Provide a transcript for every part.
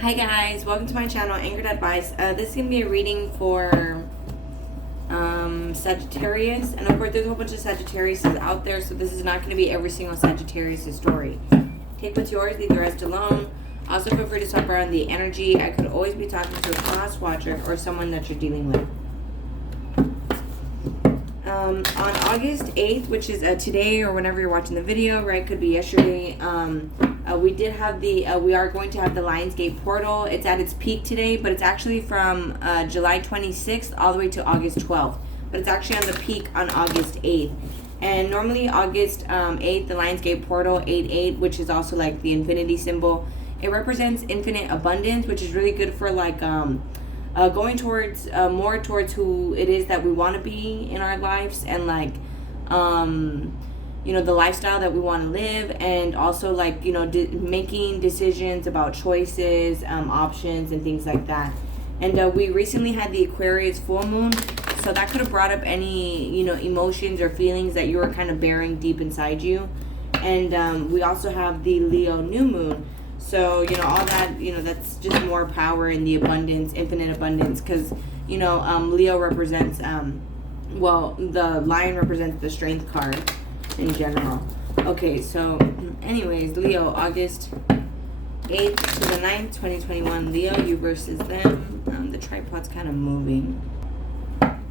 Hi guys, welcome to my channel, Anchored Advice. This is going to be a reading for Sagittarius, and of course there's a whole bunch of Sagittarius out there, so this is not going to be every single Sagittarius' story. Take what's yours, leave the rest alone. Also feel free to swap around the energy. I could always be talking to a class watcher or someone that you're dealing with. On August 8th, which is today or whenever you're watching the video, right, could be yesterday, we did have we are going to have the Lionsgate portal. It's at its peak today, but it's actually from July 26th all the way to August 12th. But it's actually on the peak on August 8th. And normally August 8th, the Lionsgate portal, 8-8, which is also like the infinity symbol, it represents infinite abundance, which is really good for like going towards more towards who it is that we want to be in our lives, and like you know, the lifestyle that we want to live, and also like, you know, making decisions about choices, options and things like that. And we recently had the Aquarius full moon, so that could have brought up any, you know, emotions or feelings that you were kind of bearing deep inside you. And we also have the Leo new moon. So, you know, all that, you know, that's just more power in the abundance, infinite abundance, because, you know, Leo represents, well, the lion represents the strength card in general. Okay, so anyways, Leo, August 8th to the 9th, 2021. Leo, you versus them. The tripod's kind of moving.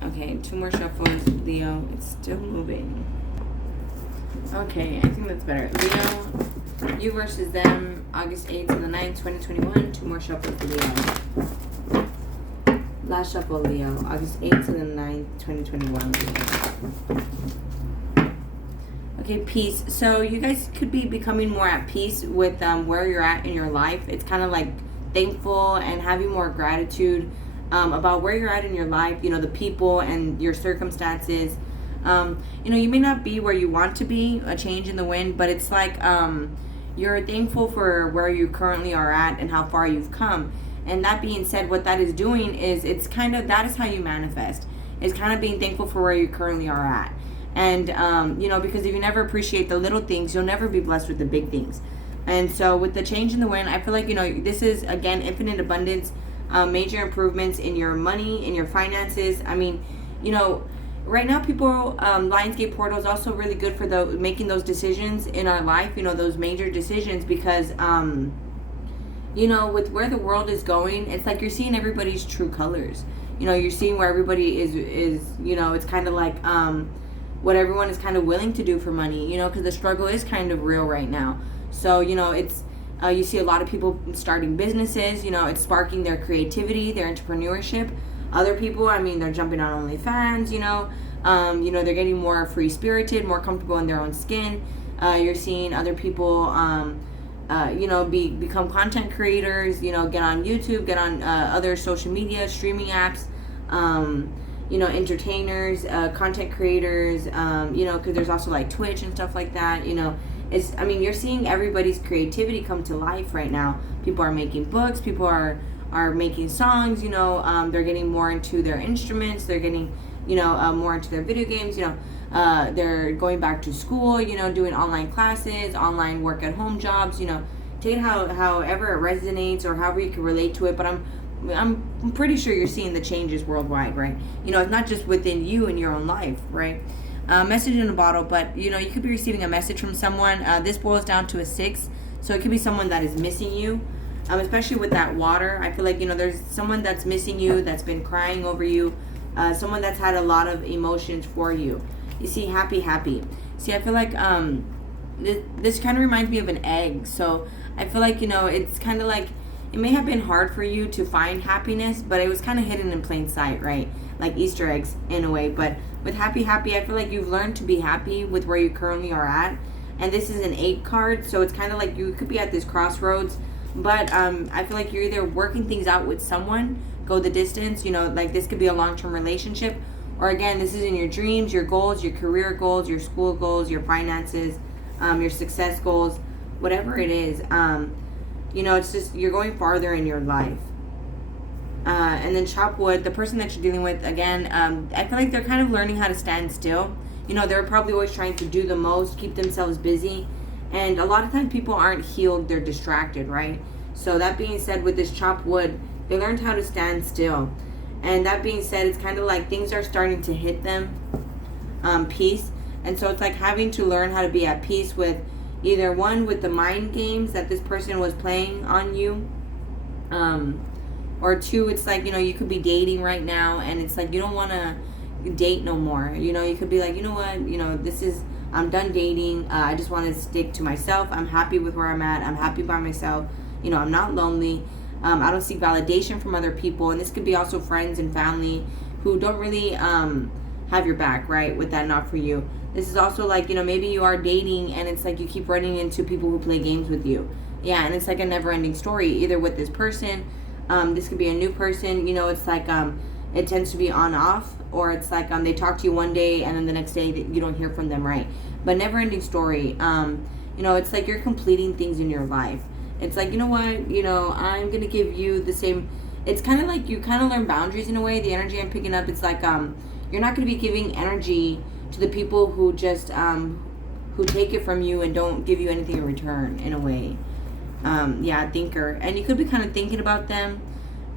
Okay, 2 more shuffles. Leo, it's still moving. Okay, I think that's better. Leo, you versus them, August 8th to the 9th, 2021. 2 more shuffles, Leo. Last shuffle, Leo, August 8th to the 9th, 2021. Leo. Okay, peace. So you guys could be becoming more at peace with where you're at in your life. It's kind of like thankful and having more gratitude about where you're at in your life, you know, the people and your circumstances. You know, you may not be where you want to be, a change in the wind, but it's like you're thankful for where you currently are at and how far you've come. And that being said, what that is doing is it's kind of, that is how you manifest. It's kind of being thankful for where you currently are at. And, you know, because if you never appreciate the little things, you'll never be blessed with the big things. And so with the change in the wind, I feel like, you know, this is, again, infinite abundance, major improvements in your money, in your finances. I mean, you know, right now people, Lionsgate portal is also really good for making those decisions in our life, you know, those major decisions, because, you know, with where the world is going, it's like you're seeing everybody's true colors. You know, you're seeing where everybody is, you know, it's kind of like, what everyone is kind of willing to do for money, you know, because the struggle is kind of real right now. So, you know, it's, you see a lot of people starting businesses, you know, it's sparking their creativity, their entrepreneurship. Other people, I mean, they're jumping on OnlyFans, you know, they're getting more free-spirited, more comfortable in their own skin. You're seeing other people, you know, become content creators, you know, get on YouTube, get on other social media, streaming apps, you know, entertainers, content creators, you know, because there's also like Twitch and stuff like that, you know. It's, I mean, you're seeing everybody's creativity come to life right now. People are making books, people are making songs, you know, they're getting more into their instruments, they're getting, you know, more into their video games, you know, they're going back to school, you know, doing online classes, online work at home jobs, you know. Take it however it resonates or however you can relate to it, but I'm pretty sure you're seeing the changes worldwide, right? You know, it's not just within you and your own life, right? Message in a bottle, but, you know, you could be receiving a message from someone. This boils down to a 6, so it could be someone that is missing you, especially with that water. I feel like, you know, there's someone that's missing you, that's been crying over you, someone that's had a lot of emotions for you. You see, happy. See, I feel like this kind of reminds me of an egg, so I feel like, you know, it's kind of like, it may have been hard for you to find happiness, but it was kind of hidden in plain sight, right? Like Easter eggs in a way. But with happy, I feel like you've learned to be happy with where you currently are at. And this is an 8 card, so it's kind of like you could be at this crossroads. But I feel like you're either working things out with someone, go the distance, you know, like this could be a long-term relationship. Or again, this is in your dreams, your goals, your career goals, your school goals, your finances, your success goals, whatever it is. You know, it's just, you're going farther in your life. And then chop wood, the person that you're dealing with, again, I feel like they're kind of learning how to stand still. You know, they're probably always trying to do the most, keep themselves busy. And a lot of times people aren't healed, they're distracted, right? So that being said, with this chopped wood, they learned how to stand still. And that being said, it's kind of like things are starting to hit them, peace. And so it's like having to learn how to be at peace with either one, with the mind games that this person was playing on you, or two, it's like, you could be dating right now and it's like you don't want to date no more. You could be like, you know what, I'm done dating. I just want to stick to myself. I'm happy with where I'm at. I'm happy by myself. I'm not lonely. I don't seek validation from other people. And this could be also friends and family who don't really have your back, right? With that, not for you. This is also like, maybe you are dating and it's like you keep running into people who play games with you. Yeah, and it's like a never-ending story, either with this person. This could be a new person. It's like it tends to be on-off, or it's like they talk to you one day and then the next day you don't hear from them, right? But never-ending story. It's like you're completing things in your life. It's like, you know what, I'm going to give you the same. It's kind of like you kind of learn boundaries in a way. The energy I'm picking up, it's like you're not going to be giving energy to the people who just who take it from you and don't give you anything in return, in a way. Thinker. And you could be kind of thinking about them,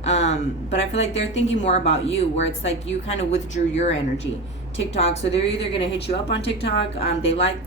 but I feel like they're thinking more about you, where it's like you kind of withdrew your energy. TikTok, so they're either going to hit you up on TikTok, they like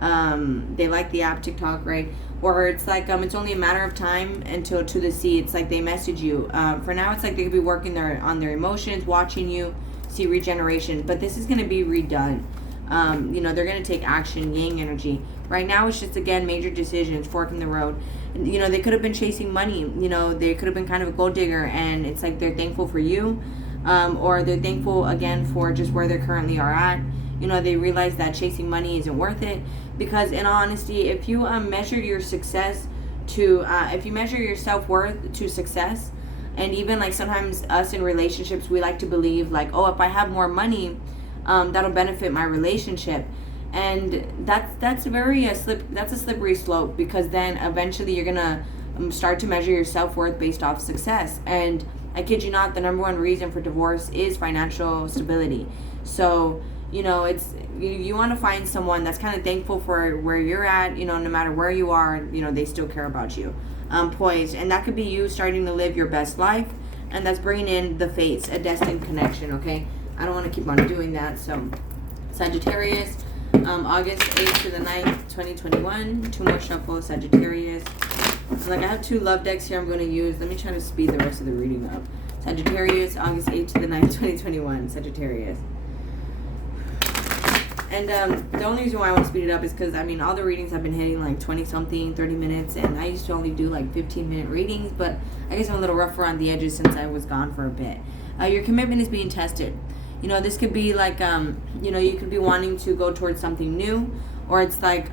the app TikTok, right? Or it's like it's only a matter of time until to the sea. It's like they message you. For now, it's like they could be working on their emotions, watching you, see regeneration. But this is going to be redone. They're going to take action, yang energy. Right now, it's just, again, major decisions, fork in the road. They could have been chasing money. They could have been kind of a gold digger, and it's like they're thankful for you, or they're thankful, again, for just where they currently are at. They realize that chasing money isn't worth it, because in all honesty, if you measure your success to, if you measure your self-worth to success, and even like sometimes us in relationships, we like to believe like, oh, if I have more money, that'll benefit my relationship. And that's a slippery slope, because then eventually you're gonna start to measure your self-worth based off success. And I kid you not, the number one reason for divorce is financial stability. So it's you want to find someone that's kind of thankful for where you're at, no matter where you are, they still care about you. Poised, and that could be you starting to live your best life, and that's bringing in the fates, a destined connection. Okay, I don't want to keep on doing that. So Sagittarius, August 8th to the 9th, 2021. Two more shuffles, Sagittarius. So like I have two love decks here I'm going to use. Let me try to speed the rest of the reading up. Sagittarius, August 8th to the 9th, 2021. Sagittarius. And the only reason why I want to speed it up is because, all the readings have been hitting like 20-something, 30 minutes. And I used to only do like 15-minute readings. But I guess I'm a little rough around the edges since I was gone for a bit. Your commitment is being tested. This could be like, you could be wanting to go towards something new. Or it's like,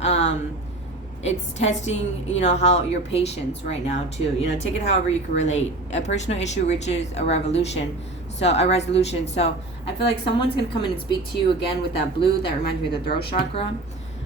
it's testing, how your patience right now too. Take it however you can relate. A personal issue reaches a resolution. So I feel like someone's going to come in and speak to you again with that blue. That reminds me of the throat chakra.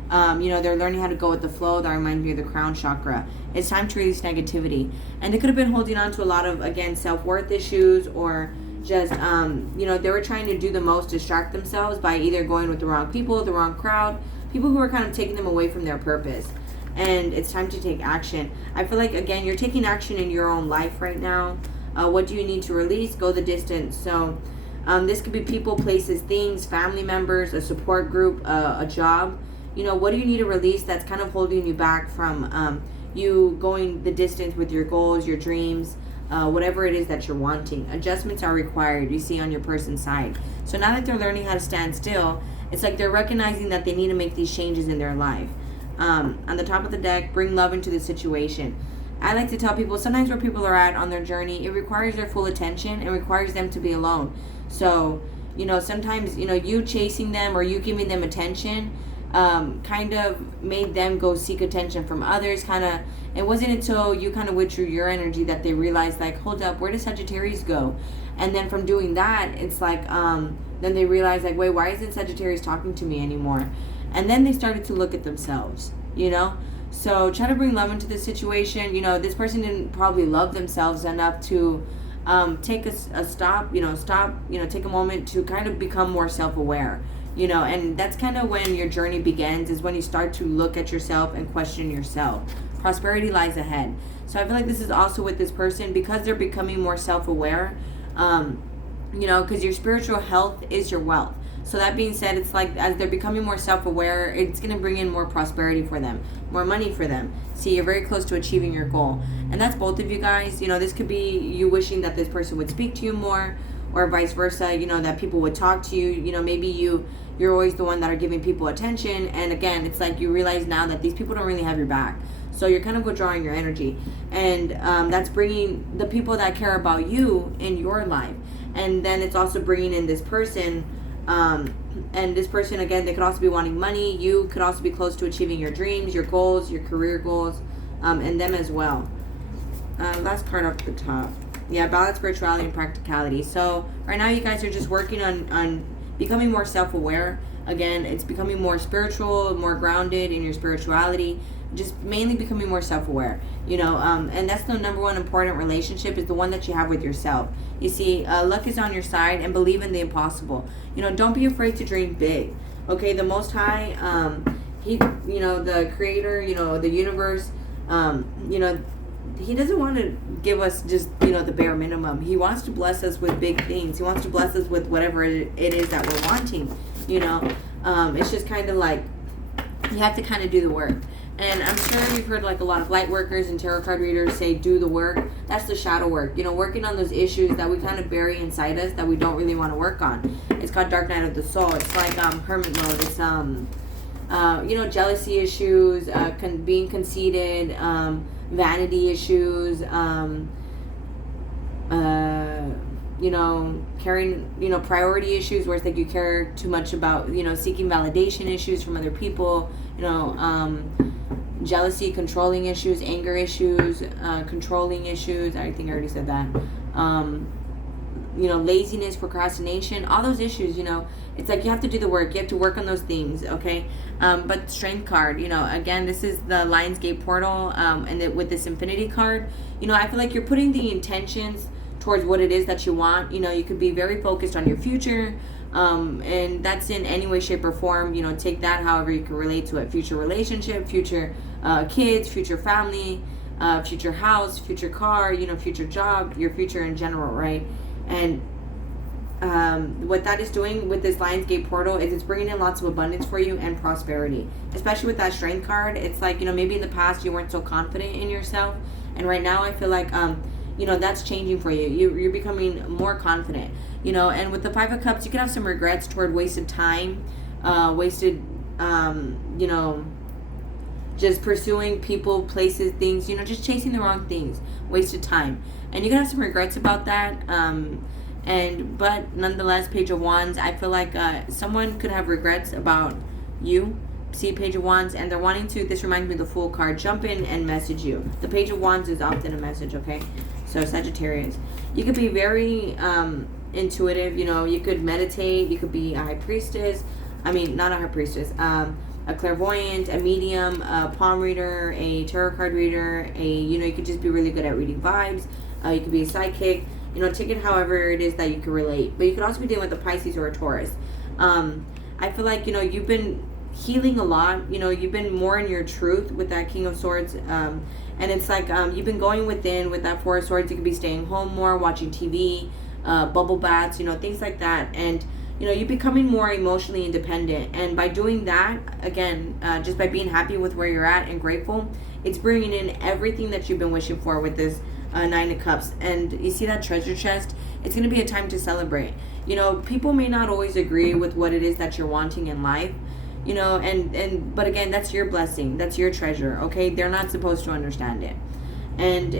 They're learning how to go with the flow. That reminds me of the crown chakra. It's time to release negativity. And they could have been holding on to a lot of, again, self-worth issues, or just, they were trying to do the most, distract themselves by either going with the wrong people, the wrong crowd, people who are kind of taking them away from their purpose. And it's time to take action. I feel like, again, you're taking action in your own life right now. What do you need to release? Go the distance. So this could be people, places, things, family members, a support group, a job. What do you need to release that's kind of holding you back from you going the distance with your goals, your dreams, whatever it is that you're wanting. Adjustments are required, you see, on your person's side. So now that they're learning how to stand still, it's like they're recognizing that they need to make these changes in their life. On the top of the deck, bring love into the situation. I like to tell people sometimes where people are at on their journey, it requires their full attention and requires them to be alone. So, sometimes, you chasing them or you giving them attention kind of made them go seek attention from others. It wasn't until you kind of withdrew your energy that they realized, like, hold up, where does Sagittarius go? And then from doing that, it's like, then they realized, like, wait, why isn't Sagittarius talking to me anymore? And then they started to look at themselves, So try to bring love into the situation. This person didn't probably love themselves enough to take a stop, take a moment to kind of become more self-aware, and that's kind of when your journey begins, is when you start to look at yourself and question yourself. Prosperity lies ahead. So I feel like this is also with this person because they're becoming more self-aware. Because your spiritual health is your wealth. So that being said, it's like as they're becoming more self-aware, it's going to bring in more prosperity for them, more money for them. See, you're very close to achieving your goal. And that's both of you guys. This could be you wishing that this person would speak to you more, or vice versa, that people would talk to you. Maybe you're always the one that are giving people attention. And again, it's like you realize now that these people don't really have your back. So you're kind of withdrawing your energy. And that's bringing the people that care about you in your life. And then it's also bringing in this person. And this person, again, they could also be wanting money. You could also be close to achieving your dreams, your goals, your career goals, and them as well. Last card up the top. Yeah, balance, spirituality, and practicality. So right now you guys are just working on becoming more self-aware. Again, it's becoming more spiritual, more grounded in your spirituality. Just mainly becoming more self-aware, and that's the number one important relationship is the one that you have with yourself. You see, luck is on your side, and believe in the impossible. Don't be afraid to dream big. Okay, the Most High, he, the Creator, the universe, he doesn't want to give us just, the bare minimum. He wants to bless us with big things. He wants to bless us with whatever it is that we're wanting, It's just kind of like, you have to kind of do the work. And I'm sure you've heard like a lot of light workers and tarot card readers say do the work. That's the shadow work. Working on those issues that we kind of bury inside us that we don't really want to work on. It's called Dark Night of the Soul. It's like hermit mode. It's jealousy issues, being conceited, vanity issues, carrying, priority issues where it's like you care too much about, seeking validation issues from other people, jealousy, controlling issues, anger issues, controlling issues. I think I already said that. Laziness, procrastination, all those issues, it's like you have to do the work. You have to work on those things, okay? But Strength card, again, this is the Lionsgate portal, and with this Infinity card, I feel like you're putting the intentions towards what it is that you want. You could be very focused on your future, and that's in any way, shape, or form. Take that however you can relate to it. Future relationship, future kids, future family, future house, future car, future job, your future in general, right? And what that is doing with this Lionsgate portal is it's bringing in lots of abundance for you and prosperity. Especially with that Strength card, it's like, maybe in the past you weren't so confident in yourself, and right now I feel like that's changing for you. You're becoming more confident, and with the Five of Cups, you can have some regrets toward wasted time, just pursuing people, places, things, just chasing the wrong things, wasted time. And you can have some regrets about that. But nonetheless, Page of Wands, I feel like someone could have regrets about you. See, Page of Wands, and they're wanting to, this reminds me of the Fool card, jump in and message you. The Page of Wands is often a message, okay? So Sagittarius, you could be very intuitive, you could meditate, you could be a high priestess, not a high priestess, a clairvoyant, a medium, a palm reader, a tarot card reader, you could just be really good at reading vibes, you could be a psychic, take it however it is that you can relate. But you could also be dealing with a Pisces or a Taurus. I feel like, you've been healing a lot, you've been more in your truth with that King of Swords, and it's like you've been going within with that Four of Swords. You could be staying home more, watching TV, bubble baths, things like that, and you're becoming more emotionally independent. And by doing that, again, just by being happy with where you're at and grateful, it's bringing in everything that you've been wishing for with this Nine of Cups. And you see that treasure chest, it's going to be a time to celebrate. People may not always agree with what it is that you're wanting in life, but again, that's your blessing, that's your treasure, okay? They're not supposed to understand it. And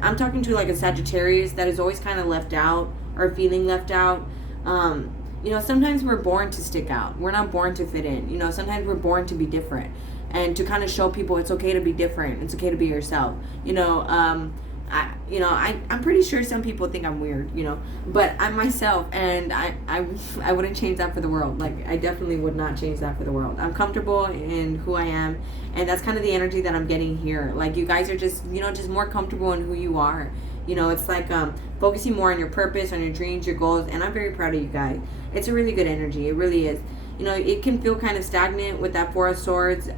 I'm talking to like a Sagittarius that is always kind of left out or feeling left out. Sometimes we're born to stick out. We're not born to fit in. Sometimes we're born to be different and to kind of show people it's okay to be different. It's okay to be yourself. I'm pretty sure some people think I'm weird, but I'm myself, and I wouldn't change that for the world. Like, I definitely would not change that for the world. I'm comfortable in who I am, and that's kind of the energy that I'm getting here. Like, you guys are just, just more comfortable in who you are. It's like focusing more on your purpose, on your dreams, your goals, and I'm very proud of you guys. It's a really good energy. It really is. It can feel kind of stagnant with that Four of Swords,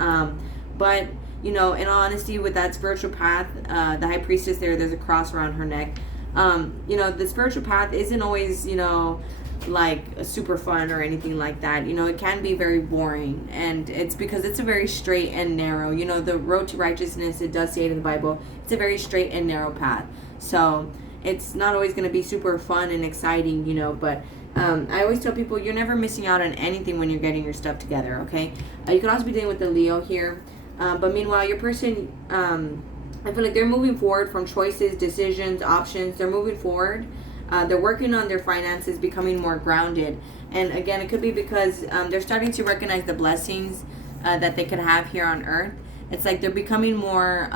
but you know, in all honesty, with that spiritual path, the high priestess there's a cross around her neck. You know, the spiritual path isn't always, you know, like super fun or anything like that. You know, it can be very boring, and it's because it's a very straight and narrow, you know, the road to righteousness, it does say it in the Bible, it's a very straight and narrow path. So it's not always going to be super fun and exciting, you know, but I always tell people you're never missing out on anything when you're getting your stuff together, okay? You could also be dealing with the Leo here, but meanwhile, your person, I feel like they're moving forward from choices, decisions, options. They're moving forward. They're working on their finances, becoming more grounded. And again, it could be because they're starting to recognize the blessings that they could have here on earth. It's like they're becoming more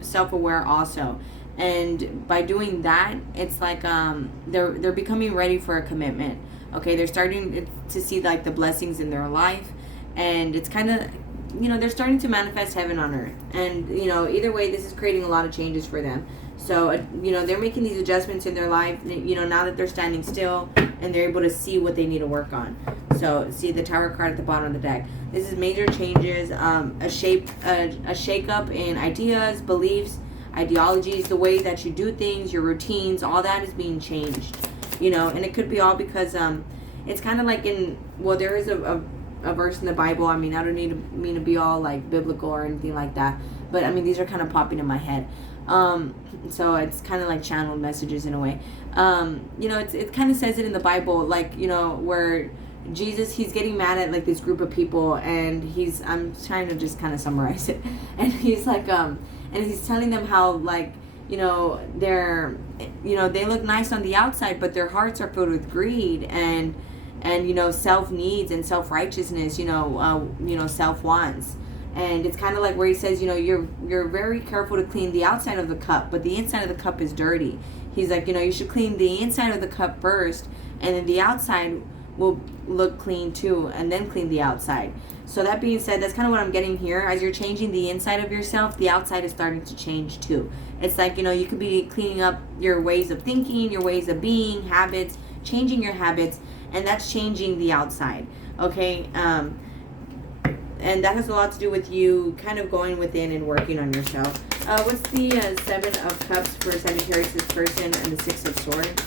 self-aware also. And by doing that, it's like they're becoming ready for a commitment. Okay, they're starting to see like the blessings in their life, and it's kind of, you know, they're starting to manifest heaven on earth. And you know, either way, this is creating a lot of changes for them. So you know, they're making these adjustments in their life, you know, now that they're standing still and they're able to see what they need to work on. So see the Tower card at the bottom of the deck. This is major changes, a shake up in ideas, beliefs, ideologies, the way that you do things, your routines, all that is being changed, you know. And it could be all because it's kind of like in, well, there is a verse in the Bible. I mean, I don't mean to be all like biblical or anything like that, but I mean, these are kind of popping in my head. So it's kind of like channeled messages in a way. You know, it kind of says it in the Bible, like, you know, where Jesus, he's getting mad at like this group of people, and I'm trying to just kind of summarize it, and he's like, and he's telling them how, like, you know, they're, you know, they look nice on the outside, but their hearts are filled with greed and you know, self needs and self righteousness, you know, self wants. And it's kind of like where he says, you know, you're very careful to clean the outside of the cup, but the inside of the cup is dirty. He's like, you know, you should clean the inside of the cup first, and then the outside will look clean too, and then clean the outside. So that being said, that's kind of what I'm getting here. As you're changing the inside of yourself, the outside is starting to change too. It's like, you know, you could be cleaning up your ways of thinking, your ways of being, habits, changing your habits, and that's changing the outside, okay? And that has a lot to do with you kind of going within and working on yourself. What's the Seven of Cups for Sagittarius person and the Six of Swords?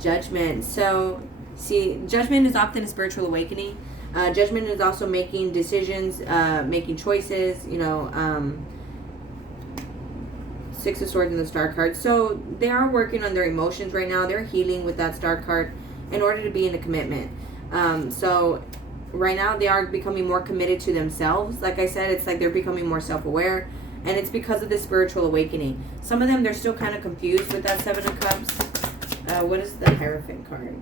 Judgment. So, see, judgment is often a spiritual awakening. Judgment is also making decisions, making choices, you know, Six of Swords and the Star card. So they are working on their emotions right now. They're healing with that Star card in order to be in a commitment. So right now they are becoming more committed to themselves. Like I said, it's like they're becoming more self-aware, and it's because of the spiritual awakening. Some of them, they're still kind of confused with that Seven of Cups. What is the Hierophant card?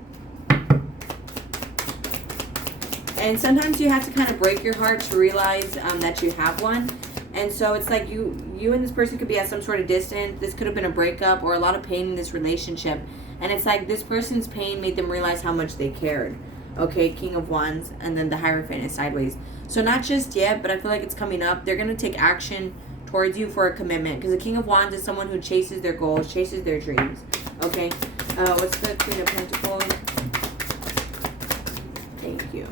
And sometimes you have to kind of break your heart to realize that you have one. And so it's like you and this person could be at some sort of distance. This could have been a breakup or a lot of pain in this relationship. And it's like this person's pain made them realize how much they cared. Okay, King of Wands, and then the Hierophant is sideways. So not just yet, but I feel like it's coming up. They're going to take action towards you for a commitment. Because the King of Wands is someone who chases their goals, chases their dreams. Okay, what's the Queen of Pentacles? Thank you.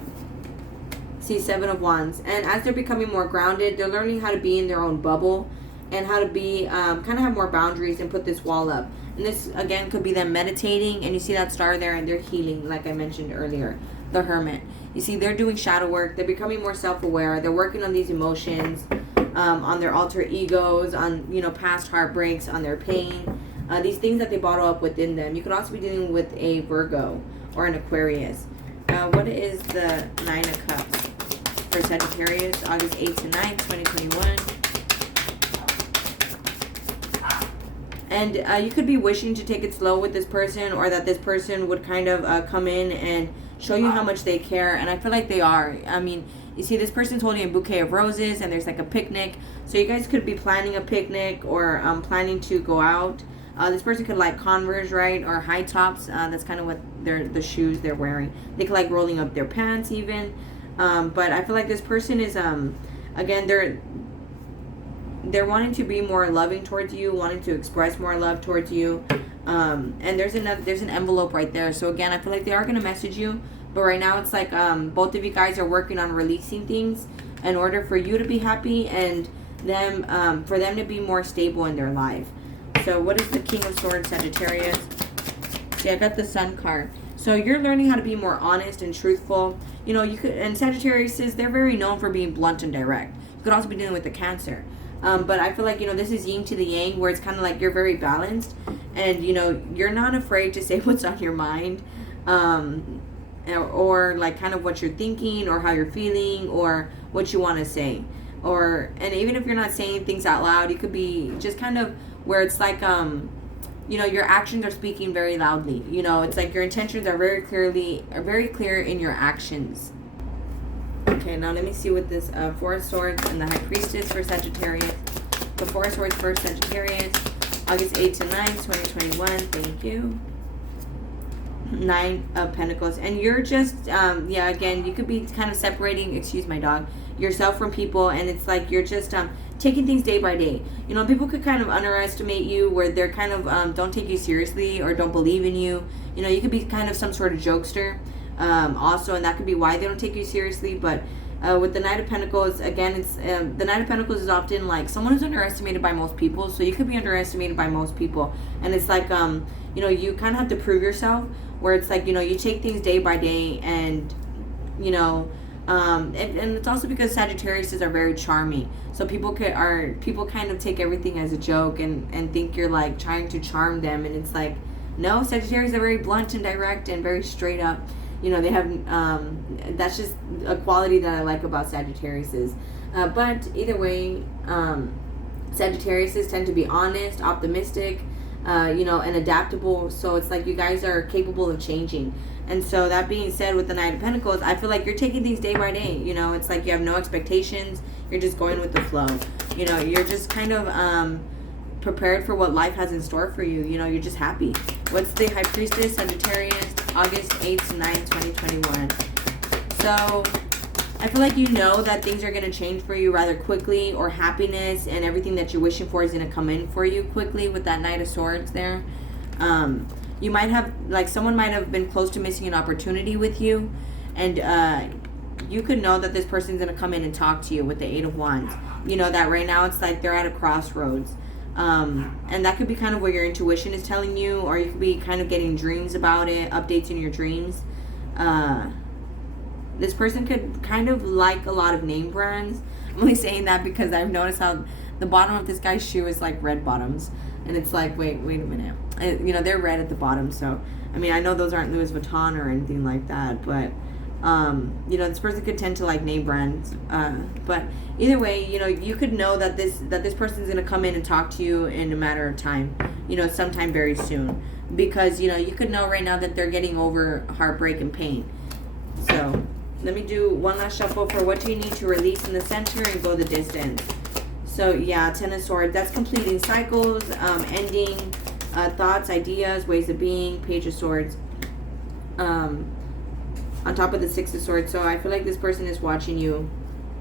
See, Seven of Wands. And as they're becoming more grounded, they're learning how to be in their own bubble and how to be, kind of have more boundaries and put this wall up. And this, again, could be them meditating. And you see that star there, and they're healing, like I mentioned earlier. The Hermit. You see, they're doing shadow work. They're becoming more self-aware. They're working on these emotions, on their alter egos, on, you know, past heartbreaks, on their pain. These things that they bottle up within them. You could also be dealing with a Virgo or an Aquarius. What is the Nine of Cups for Sagittarius, August 8th to 9th, 2021? And you could be wishing to take it slow with this person, or that this person would kind of come in and show you how much they care. And I feel like they are. I mean, you see this person's holding a bouquet of roses, and there's like a picnic. So you guys could be planning a picnic, or planning to go out. This person could like Converse, right? Or high tops. That's kind of what the shoes they're wearing. They could like rolling up their pants even. But I feel like this person is, again, they're wanting to be more loving towards you, wanting to express more love towards you. And there's an envelope right there. So again, I feel like they are going to message you, But right now it's like both of you guys are working on releasing things in order for you to be happy and them for them to be more stable in their life. So what is the King of Swords, Sagittarius? See, I got the Sun card. So you're learning how to be more honest and truthful. You know, you could, and Sagittarius is, they're very known for being blunt and direct. You could also be dealing with the Cancer. But I feel like, you know, this is yin to the yang, where it's kind of like you're very balanced. And, you know, you're not afraid to say what's on your mind. Or like kind of what you're thinking or how you're feeling or what you want to say. And even if you're not saying things out loud, you could be just kind of where it's like, you know, your actions are speaking very loudly. You know, it's like your intentions are very clear in your actions. Okay, now let me see what this Four of Swords and the High Priestess for Sagittarius. The Four of Swords for Sagittarius, August 8th to 9th, 2021. Thank you. Nine of Pentacles. And you're just, yeah, again, you could be kind of separating, excuse my dog, yourself from people. And it's like you're just taking things day by day. You know, people could kind of underestimate you, where they're kind of don't take you seriously or don't believe in you. You know, you could be kind of some sort of jokester also, and that could be why they don't take you seriously. But with the Knight of Pentacles, again, it's the Knight of Pentacles is often like someone who's underestimated by most people. So you could be underestimated by most people. And it's like, you know, you kind of have to prove yourself, where it's like, you know, you take things day by day. And, you know, and it's also because Sagittarius are very charming. So people kind of take everything as a joke and think you're like trying to charm them. And it's like, no, Sagittarius are very blunt and direct and very straight up. You know, they have, that's just a quality that I like about Sagittarius. But either way, Sagittarius tend to be honest, optimistic, you know, and adaptable. So it's like you guys are capable of changing. And so that being said, with the Knight of Pentacles, I feel like you're taking things day by day. You know, it's like you have no expectations. You're just going with the flow. You know, you're just kind of prepared for what life has in store for you. You know, you're just happy. What's the High Priestess, Sagittarius, August 8th to 9th, 2021. So I feel like you know that things are going to change for you rather quickly, or happiness and everything that you're wishing for is going to come in for you quickly with that Knight of Swords there. You might have, like, someone might have been close to missing an opportunity with you, and you could know that this person's going to come in and talk to you with the Eight of Wands. You know that right now it's like they're at a crossroads. And that could be kind of what your intuition is telling you, or you could be kind of getting dreams about it, updates in your dreams. This person could kind of like a lot of name brands. I'm only saying that because I've noticed how the bottom of this guy's shoe is like red bottoms. And it's like, wait a minute. You know, they're red at the bottom. So, I mean, I know those aren't Louis Vuitton or anything like that. But, you know, this person could tend to like name brands. But either way, you know, you could know that this person's going to come in and talk to you in a matter of time. You know, sometime very soon. Because, you know, you could know right now that they're getting over heartbreak and pain. So, let me do one last shuffle for what do you need to release in the center and go the distance. So, yeah, Ten of Swords. That's completing cycles, ending thoughts, ideas, ways of being. Page of Swords. On top of the Six of Swords. So, I feel like this person is watching you.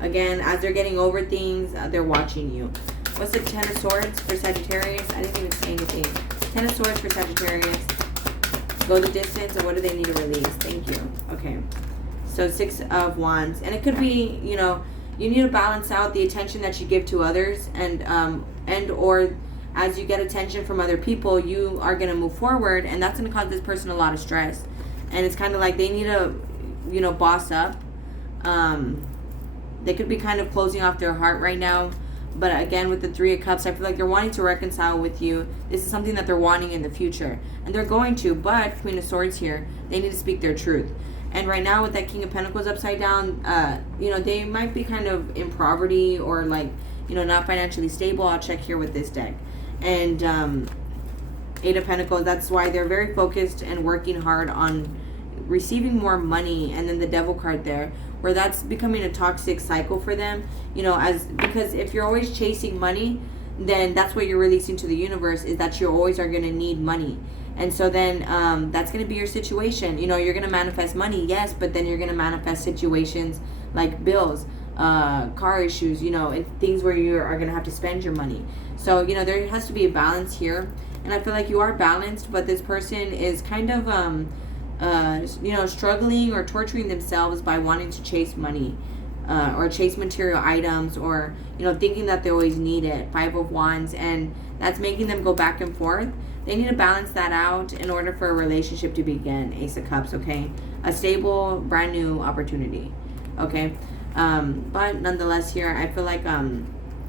Again, as they're getting over things, they're watching you. What's the Ten of Swords for Sagittarius? I didn't even say anything. Ten of Swords for Sagittarius. Go the distance, and what do they need to release? Thank you. Okay. So, Six of Wands. And it could be, you know, you need to balance out the attention that you give to others, and or as you get attention from other people, you are going to move forward, and that's going to cause this person a lot of stress. And it's kind of like they need to, you know, boss up. They could be kind of closing off their heart right now. But again, with the Three of Cups, I feel like they're wanting to reconcile with you. This is something that they're wanting in the future. And they're going to, but Queen of Swords here, they need to speak their truth. And right now with that King of Pentacles upside down, you know, they might be kind of in poverty or like, you know, not financially stable. I'll check here with this deck. And Eight of Pentacles, that's why they're very focused and working hard on receiving more money. And then the Devil card there, where that's becoming a toxic cycle for them. You know, because if you're always chasing money, then that's what you're releasing to the universe, is that you always are going to need money. And so then that's going to be your situation. You know, you're going to manifest money, yes, but then you're going to manifest situations like bills, car issues, you know, and things where you are going to have to spend your money. So, you know, there has to be a balance here. And I feel like you are balanced, but this person is kind of struggling or torturing themselves by wanting to chase money, or chase material items, or thinking that they always need it. 5 of Wands, and that's making them go back and forth. They need to balance that out in order for a relationship to begin. Ace of Cups, okay? A stable, brand new opportunity, okay? But nonetheless here, I feel like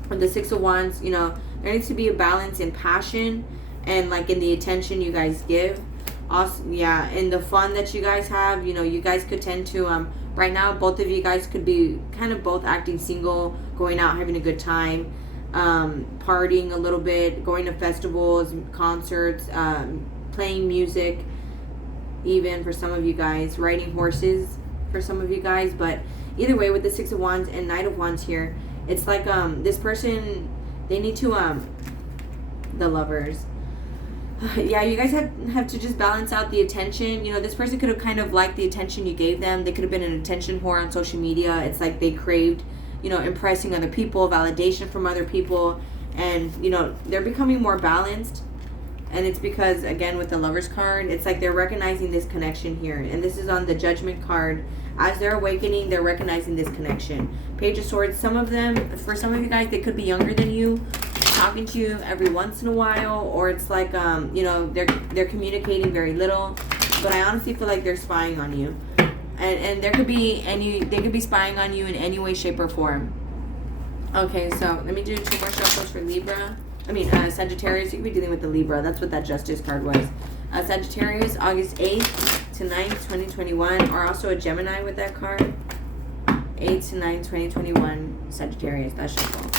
with the 6 of Wands, there needs to be a balance in passion and like in the attention you guys give. Also, yeah, in the fun that you guys have, you guys could tend to, right now, both of you guys could be kind of both acting single, going out, having a good time, partying a little bit, going to festivals, concerts, playing music, even for some of you guys, riding horses for some of you guys. But either way, with the 6 of Wands and Knight of Wands here, it's like this person, they need to the Lovers. Yeah, you guys have to just balance out the attention. This person could have kind of liked the attention you gave them. They could have been an attention whore on social media. It's like they craved, impressing other people, validation from other people. And, they're becoming more balanced. And it's because, again, with the Lovers card, it's like they're recognizing this connection here. And this is on the Judgment card. As they're awakening, they're recognizing this connection. Page of Swords, for some of you guys, they could be younger than you, talking to you every once in a while, or it's like they're communicating very little, but I honestly feel like they're spying on you, and they could be spying on you in any way, shape, or form. Okay, so let me do 2 more shuffles for Sagittarius. You could be dealing with the Libra. That's what that Justice card was. Sagittarius, August 8th to 9th, 2021, or also a Gemini with that card. 8 to 9, 2021, Sagittarius. That shuffle.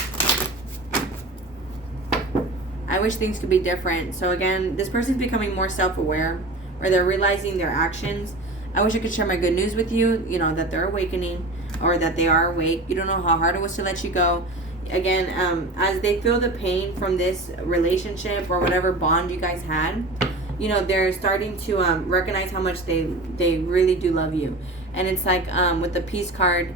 I wish things could be different. So again, this person's becoming more self-aware, or they're realizing their actions. I wish I could share my good news with you, that they're awakening, or that they are awake. You don't know how hard it was to let you go. Again, as they feel the pain from this relationship or whatever bond you guys had, they're starting to recognize how much they really do love you. And it's like with the Peace card,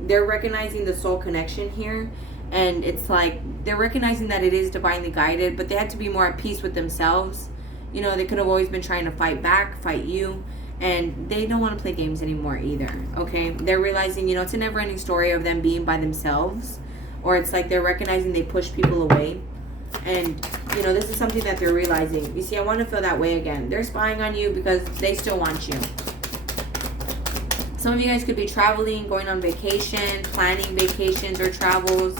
they're recognizing the soul connection here. And it's like they're recognizing that it is divinely guided, but they had to be more at peace with themselves. They could have always been trying to fight you, and they don't want to play games anymore either, okay? They're realizing, it's a never-ending story of them being by themselves, or it's like they're recognizing they push people away. And, this is something that they're realizing. You see, I want to feel that way again. They're spying on you because they still want you. Some of you guys could be traveling, going on vacation, planning vacations or travels.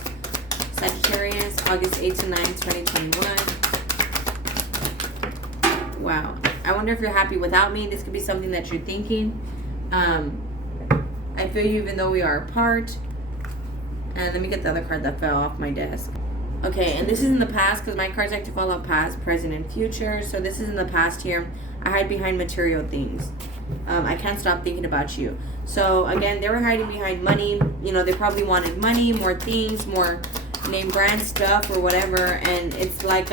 Sagittarius, August 8th to 9th, 2021. Wow. I wonder if you're happy without me. This could be something that you're thinking. I feel you even though we are apart. And let me get the other card that fell off my desk. Okay, and this is in the past because my cards like to fall out past, present, and future. So this is in the past here. I hide behind material things. I can't stop thinking about you. So again, they were hiding behind money. They probably wanted money, more things, more name brand stuff or whatever. And it's like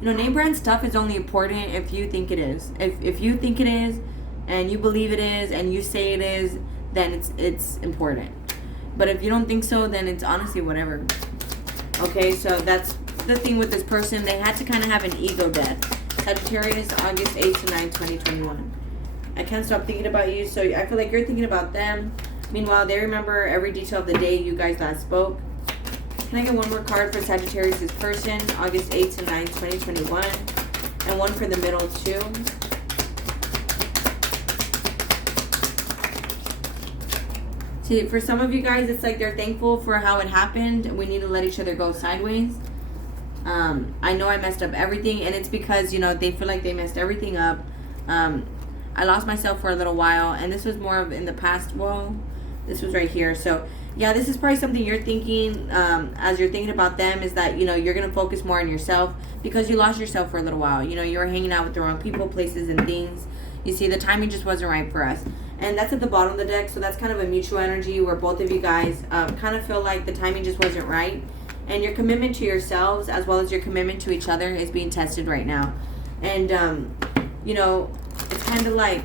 name brand stuff is only important if you think it is. If you think it is and you believe it is and you say it is, then it's important. But if you don't think so, then it's honestly whatever. Okay, so that's the thing with this person. They had to kind of have an ego death. Sagittarius, August 8th to 9th, 2021. I can't stop thinking about you, so I feel like you're thinking about them. Meanwhile, they remember every detail of the day you guys last spoke. Can I get one more card for Sagittarius' person, August 8th to 9th, 2021, and one for the middle too? See, for some of you guys, it's like they're thankful for how it happened. We need to let each other go sideways. I know I messed up everything, and it's because, they feel like they messed everything up. I lost myself for a little while, and this was more of in the past. Well, this was right here. So, yeah, this is probably something you're thinking as you're thinking about them, is that, you're going to focus more on yourself because you lost yourself for a little while. You were hanging out with the wrong people, places, and things. You see, the timing just wasn't right for us. And that's at the bottom of the deck, so that's kind of a mutual energy where both of you guys kind of feel like the timing just wasn't right. And your commitment to yourselves as well as your commitment to each other is being tested right now. And, it's kind of like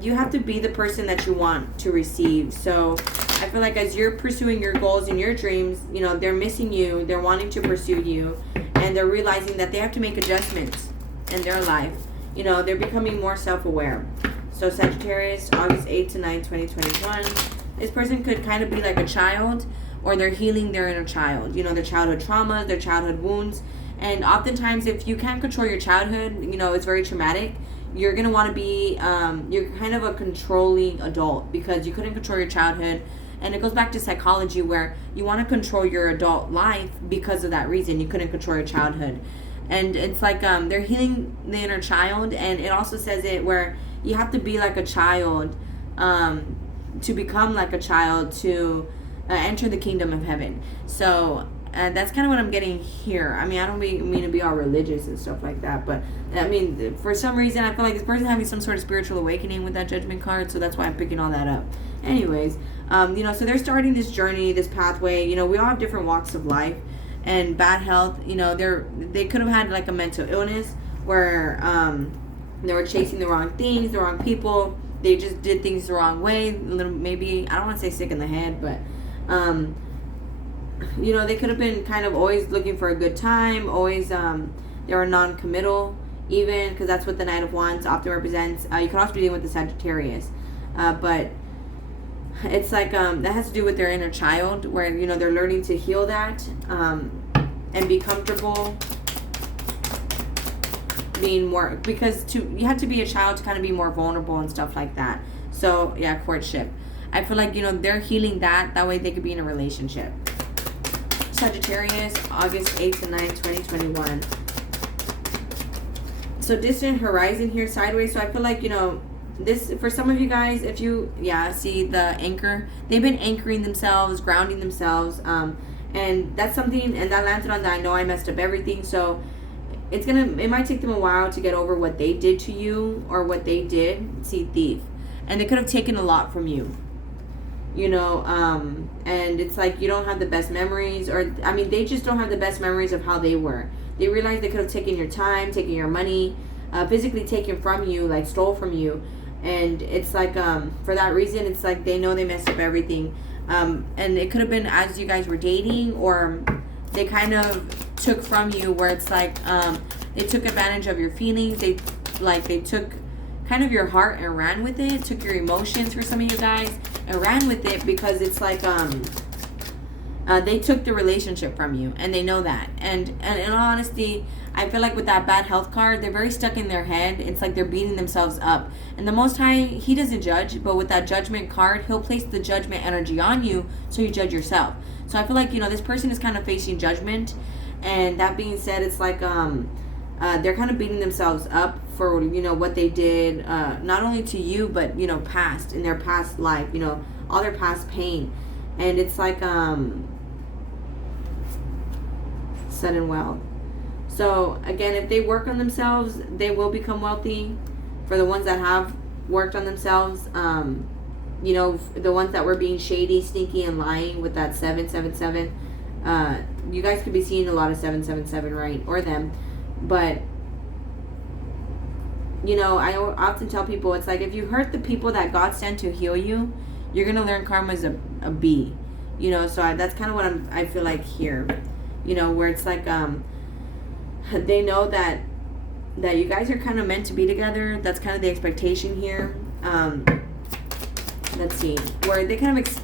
you have to be the person that you want to receive. So I feel like as you're pursuing your goals and your dreams, they're missing you, they're wanting to pursue you, and they're realizing that they have to make adjustments in their life. They're becoming more self-aware. So Sagittarius, August 8th to 9th, 2021. This person could kind of be like a child, or they're healing their inner child. You know, their childhood traumas, their childhood wounds. And oftentimes, if you can't control your childhood, you know, it's very traumatic. You're going to want to be, you're kind of a controlling adult because you couldn't control your childhood. And it goes back to psychology where you want to control your adult life because of that reason. You couldn't control your childhood. And it's like they're healing the inner child. And it also says it where you have to be like a child to become like a child to enter the kingdom of heaven. So that's kind of what I'm getting here. I mean, I don't mean to be all religious and stuff like that, but I mean, for some reason, I feel like this person having some sort of spiritual awakening with that Judgment card, so that's why I'm picking all that up. Anyways, you know, so they're starting this journey, this pathway. You know, we all have different walks of life, and bad health. You know, they could have had like a mental illness where they were chasing the wrong things, the wrong people. They just did things the wrong way. A little, maybe, I don't want to say sick in the head, but you know, they could have been kind of always looking for a good time, always they were non-committal, even because that's what the Knight of Wands often represents. You could also be dealing with the Sagittarius, but it's like that has to do with their inner child, where, you know, they're learning to heal that and be comfortable being more, because you have to be a child to kind of be more vulnerable and stuff like that. So yeah, courtship. I feel like, you know, they're healing that way they could be in a relationship. Sagittarius, August 8th to 9th, 2021. So distant horizon here, sideways. So I feel like, you know, this, for some of you guys, if you, see the anchor, they've been anchoring themselves, grounding themselves. And that's something, and that landed on that I know I messed up everything. So it might take them a while to get over what they did to you or what they did. See, thief. And they could have taken a lot from you. You know, and it's like you don't have the best memories, or I mean, they just don't have the best memories of how they were. They realize they could have taken your time, taken your money, physically taken from you, like stole from you. And it's like, for that reason, it's like they know they messed up everything. And it could have been as you guys were dating, or they kind of took from you, where it's like, they took advantage of your feelings. They took kind of your heart and ran with it, took your emotions for some of you guys and ran with it, because it's like they took the relationship from you, and they know that. And in all honesty, I feel like with that bad health card, they're very stuck in their head. It's like they're beating themselves up. And the Most High, He doesn't judge, but with that Judgment card, He'll place the judgment energy on you, so you judge yourself. So I feel like, you know, this person is kind of facing judgment. And that being said, it's like they're kind of beating themselves up for, you know, what they did, not only to you, but, you know, in their past life, you know, all their past pain. And it's like sudden wealth. So again, if they work on themselves, they will become wealthy. For the ones that have worked on themselves, you know, the ones that were being shady, sneaky, and lying with that 777, you guys could be seeing a lot of 777, right? Or them. But, you know, I often tell people, it's like, if you hurt the people that God sent to heal you, you're going to learn karma is a B. You know, so that's kind of what I feel like here. You know, where it's like, they know that you guys are kind of meant to be together. That's kind of the expectation here. Let's see. Where they kind of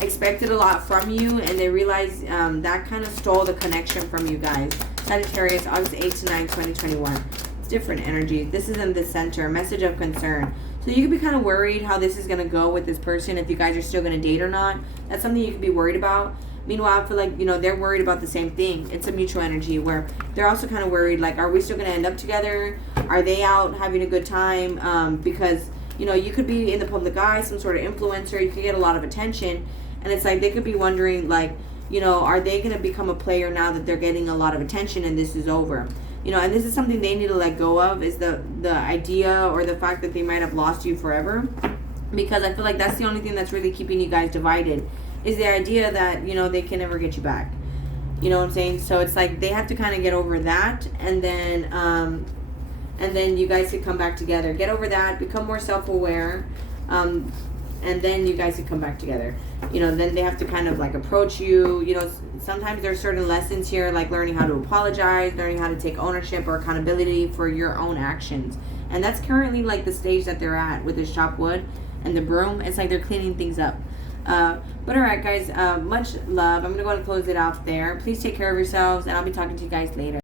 expected a lot from you, and they realize that kind of stole the connection from you guys. Sagittarius, August 8th to 9th, 2021. It's different energy. This is in the center. Message of concern. So you could be kind of worried how this is going to go with this person, if you guys are still going to date or not. That's something you could be worried about. Meanwhile, I feel like, you know, they're worried about the same thing. It's a mutual energy where they're also kind of worried, like, are we still going to end up together? Are they out having a good time? Because, you know, you could be in the public eye, some sort of influencer. You could get a lot of attention. And it's like they could be wondering, like, you know, are they going to become a player now that they're getting a lot of attention and this is over? You know, and this is something they need to let go of, is the idea or the fact that they might have lost you forever. Because I feel like that's the only thing that's really keeping you guys divided, is the idea that, you know, they can never get you back. You know what I'm saying? So it's like they have to kind of get over that, and then you guys could come back together. Get over that, become more self-aware, and then you guys could come back together. You know, then they have to kind of like approach you. You know, sometimes there's certain lessons here, like learning how to apologize, learning how to take ownership or accountability for your own actions. And that's currently like the stage that they're at with this chopped wood and the broom. It's like they're cleaning things up. But all right, guys, much love. I'm going to go and close it out there. Please take care of yourselves, and I'll be talking to you guys later.